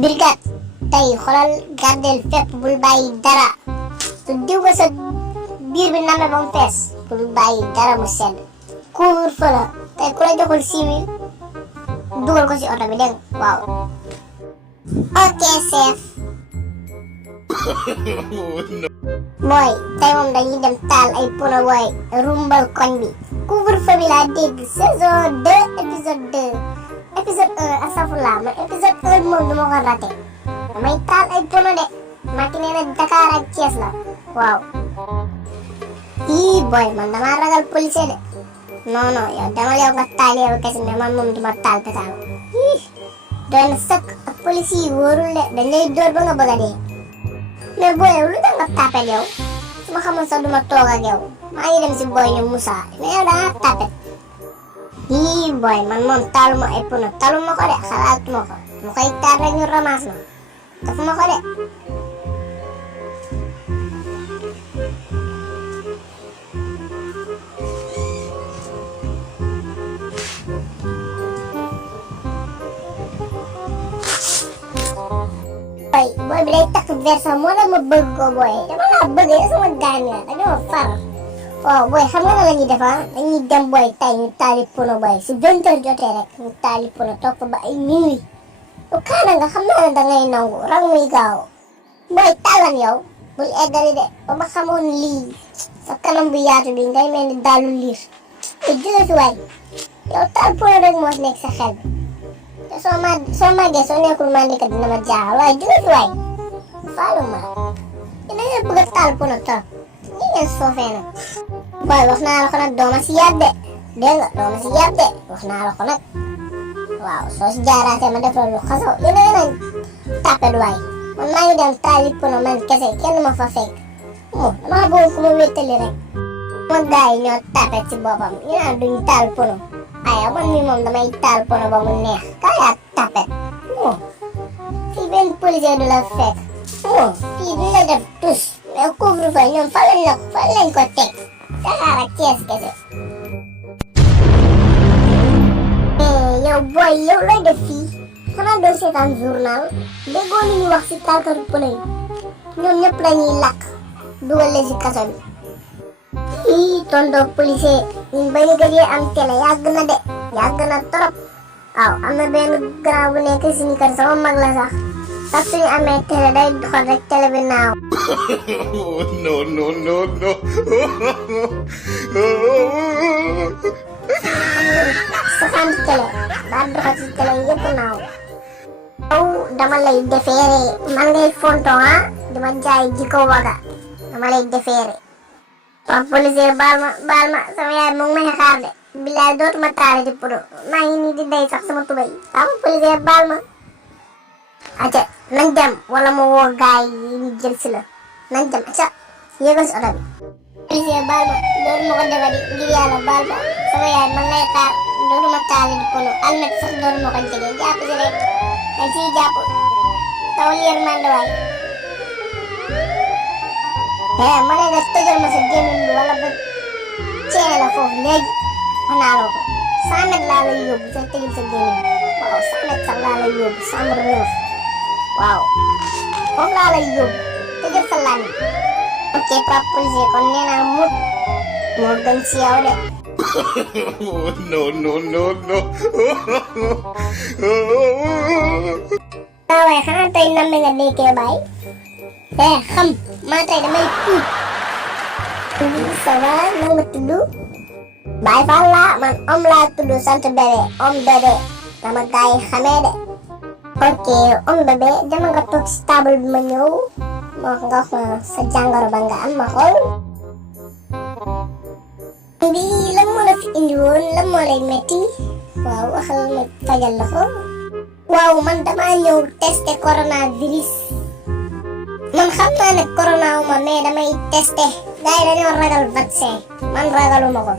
brigade tey xoolal gardel fépp bul bàyyi dara su diw nga sa biir bi name ba mu fees bul bàyyi dara mu sedd couvre-feu la tey ku la joxul 6 000 dugal ko si oto bi dégg nga waaw. ok chef. booy tey moom dañuy dem taal ay pono booy rumbal koñ bi couvre-feu bi laa dégg saison 2 épisode 2 épisode 1 astafurlah man épisode 1 moom du ma ko raté damay taal ay pono de Macky nee na Dakar ak Thiès la waaw. ii booy man damaa ragal policier de non yow demal yow nga taal yow kese mais man moom duma taal pétaaw ii doy na sëkk ak policier yi wóorul de dañ lay dóor ba nga bëgg a dee mais booy yow lu tax nga tapet yow su ma xamoon sax duma toog ak yow maa ngi dem si booy ñu Moussa mais yow dangaa tapet ii booy man moom taaluma ay pono taluma ko de xalaatuma ko mu koy taal rek ñu ramasse ma dafuma ko de. booy bi day takk version moo tax ma bëgg ko booy dama laa bëgg yow sama gaañ la dañoo far waaw booy xam nga la ñuy defa dañuy dem booy tay ñu taali pono booy si 20 heures jotee rek ñu taali pono topp ba ay minuit lu kaana nga xam naa ne dangay nangu rang muy gaaw booy tàllan yow bul eggali de ba ma xamoon lii sa kanam bu yaatu bi ngay mel ni daalu liir te jóge fi waay yow taal pono rek moo nekk sa xel bi te soo màggee soo nekkul mandikat dina ma jaaxal waaye jóge fi waay faalu ma dina ngeen bëgg a taal pono trop ñi ngeen soofee nag booy wax naa la ko nag dooma si yàb de dégg nga dooma si yàb de wax naa la ko nag waaw soo si jaaraatee ma def la lu xasaw yéen a ngi tàppet waay man maa ngi dem taali pono man kese kenn ma fa fekk damaa bëgg ku ma wéttali rek ma gars yi ñoo tàppet ci boppam ñu naan duñ taal pono ay man mi moom damay taal pono ba mu neex kaa yaa tàppet fii benn policier du la fekk fii duñ la def tus mais couvre-feu ñoom fan lañ ko teg Dakar ak Thiès kese. yow booy yow looy def fii xanaa doo seetaan journal déggoo li ñu wax si taalkatu pono yi ñoom ñëpp lañuy lakk dugal leen si kaso bi. ii tonton policier ñun ba ñu gëjee am télé yàgg na de yàgg na trop waaw am na benn grand bu nekk suñu kër sama mag la sax sax suñu amee télé day xool rek télé bi naaw. no. soixante télé daa doxal ci télé yëpp naaw. yow dama lay defeere man ngay fonto dama jaay jikko waga dama lay defeere. waaw policier baal ma sama yaay mu ngi may xaar de bilaay dootuma taale di pono maa ngi nii di day sax sama tubay waaw policier baal ma. acca nañ dem wala ma woo gaay yi ñu jël si la nañ dem acca yéegal si oto bi. policier baal ma dootuma ko defati ngir yàlla baal ma sama yaay man lay xaar dootuma taale di pono almet sax dootuma ko jege jàpp si rek dañ siy jàpp tawal yërmande waay. ma ne nga tëjal ma sa gémmiñ bi wala ba ceene la foofu léegi wax naa la ko 100 mètres laa lay yóbbu sa tëjal sa gémmiñ waaw 100 mètres sax laa lay yóbbu chambre 9 waaw foofu laa lay yóbbu tëjal sa làmmiñ. ok papa policier kon nee naa mut moo gën si yow de. no. waaye xanaa tey nambe nga nekkee bàyyi. xam maa tey damay tuut. ça va na nga tudd. Baye Fall laa man om laa tudd sant bébé om bébé dama gaay yi xamee de. ok om bébé dama nga toog si table bi ma ñëw moo nga wax ma sa jàngoro ba nga am ma xool. bi lan moo la fi indi woon lan moo lay metti waaw waxal ma fajal la ko. waaw man damaa ñëw testé coronavirus. man xam naa ne corona wu ma mais damay testé gars yi dañoo ragal vaccin man ragaluma ko.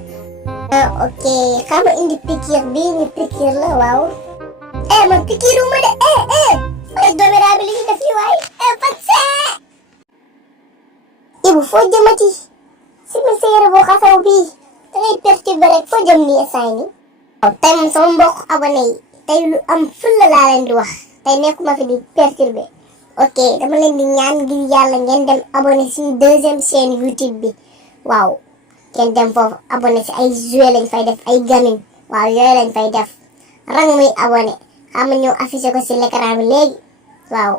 ok xam nga indi piqûre bii ñu piqûre la waaw. man piqûre wu ma de ay doméra bi li ñu def yi waay vaccin. Ibu foo jëmati si mi sa yére boo xasaw bii da ngay perturbé rek foo jëm nii instant nii. waaw tey moom sama mbokk abonné yi tey lu am fulla laa leen di wax tey nekkuma fi di perturber ok dama leen di ñaan ngir yàlla ngeen dem abonné suñu deuxième chaîne YouTube bi waaw ngeen dem foofu abonné si ay jouet lañ fay def ay gaming waaw yooyu lañ fay def rang muy abonné xam ñëw affiché ko si l'écran bi léegi waaw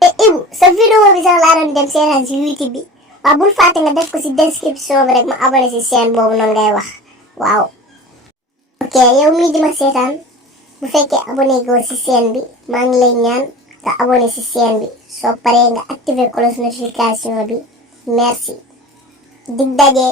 te Ibu sa vidéo bi sax laa doon dem seetaan si YouTube bi waaw bul fàtte nga def ko si description bi rek ma abonné si chaîne boobu noonu ngay wax waaw ok yow mii di ma seetaan bu fekkee abonné goo si chaîne bi maa ngi lay ñaan nga abonné si chaîne bi soo paree nga activer cloche notification bi merci dig daje